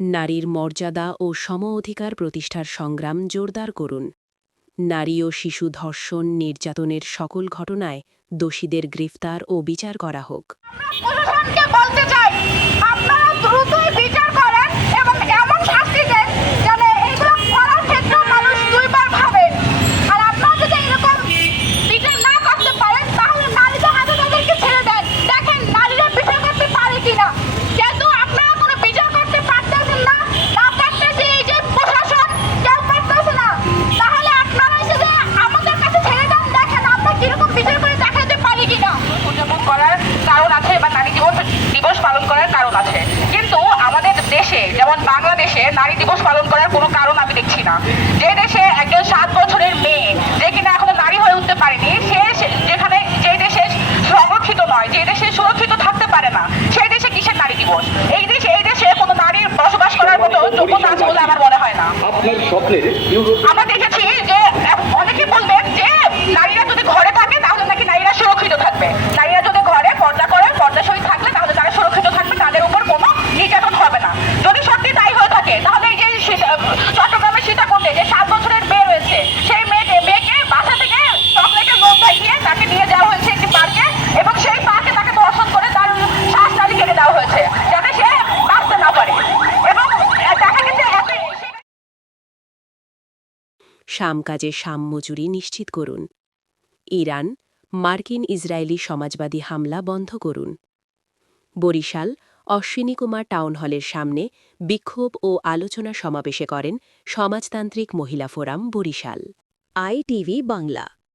নারীর মর্যাদা ও সম অধিকার প্রতিষ্ঠার সংগ্রাম জোরদার করুন। নারী ও শিশু ধর্ষণ নির্যাতনের সকল ঘটনায় দোষীদের গ্রেফতার ও বিচার করা হোক। প্রশাসনকে বলতে চাই, আপনারা দ্রুতই বিচার করেন এবং এমন শাস্তি দেন যেন এইগুলো করার ক্ষেত্রে মানুষ দুইবার ভাবে। আর আপনারা যদি এরকম বিচার না করতে পারেন তাহলে নারীদের হাতে তাদেরকে ছেড়ে দেন, দেখেন নারীরা বিচার করতে পারে কিনা। কিন্তু আপনারা কোনো বিচার করতে পারতেছেন না, না পারতেছে এই যে প্রশাসন, কেউ পারতেছে না, তাহলে আপনারা এসে যে আমাদের কাছে ছেড়ে দেন, দেখেন আমরা কিরকম বিচার করে দেখাতে পারি কিনা। উদযাপন করার কারণ আছে বা নারী দিবস পালন করার কারণ আছে, কিন্তু আমাদের দেশে যেমন বাংলাদেশে নারী দিবস পালন করার কোনো কারণ আমি দেখছি না। যে দেশে একজন 7 বছরের মেয়ে যে কিনা এখনো নারী হয়ে উঠতে পারেনি, সে যেখানে যে দেশে সংরক্ষিত নয়, যে দেশে সুরক্ষিত থাকতে পারে না, সেই দেশে কিসের নারী দিবস? এই দেশে কোনো নারীর বসবাস করার মতো যোগ্যতা আছে বলে আমার মনে হয় না। আমরা দেখেছি যে অনেকে বলবেন যে নারীরা যদি ঘরে থাকে তাহলে নাকি নারীরা সুরক্ষিত থাকবে, নারীরা যদি ঘরে পর্দা করে পর্দাশয়ী থাকলে তাহলে তারা সুরক্ষিত থাকবে, তাদের উপর কোনো নির্যাতন হবে না। যদি সত্যি তাই হয়ে থাকে তাহলে এই যে চট্টগ্রামের সীতাকুণ্ডে যে 7 বছরের মেয়ে রয়েছে, সেই মেয়েকে বাসা থেকে চকলেটের লোভ দেখিয়ে তাকে নিয়ে যাওয়া হয়েছে একটি পার্কে, এবং সেই পার্কে তাকে ধর্ষণ করে তার শ্বাস নালী কেটে দেওয়া হয়েছে যাতে সে বাঁচতে না পারে। এবং দেখা গেছে কাজে মজুরি নিশ্চিত করুন। ইরান মার্কিন ইসরায়েলি সমাজবাদী হামলা বন্ধ করুন। বরিশাল অশ্বিনী কুমার টাউন হলের সামনে বিক্ষোভ ও আলোচনা সমাবেশে করেন সমাজতান্ত্রিক মহিলা ফোরাম বরিশাল। ITV বাংলা।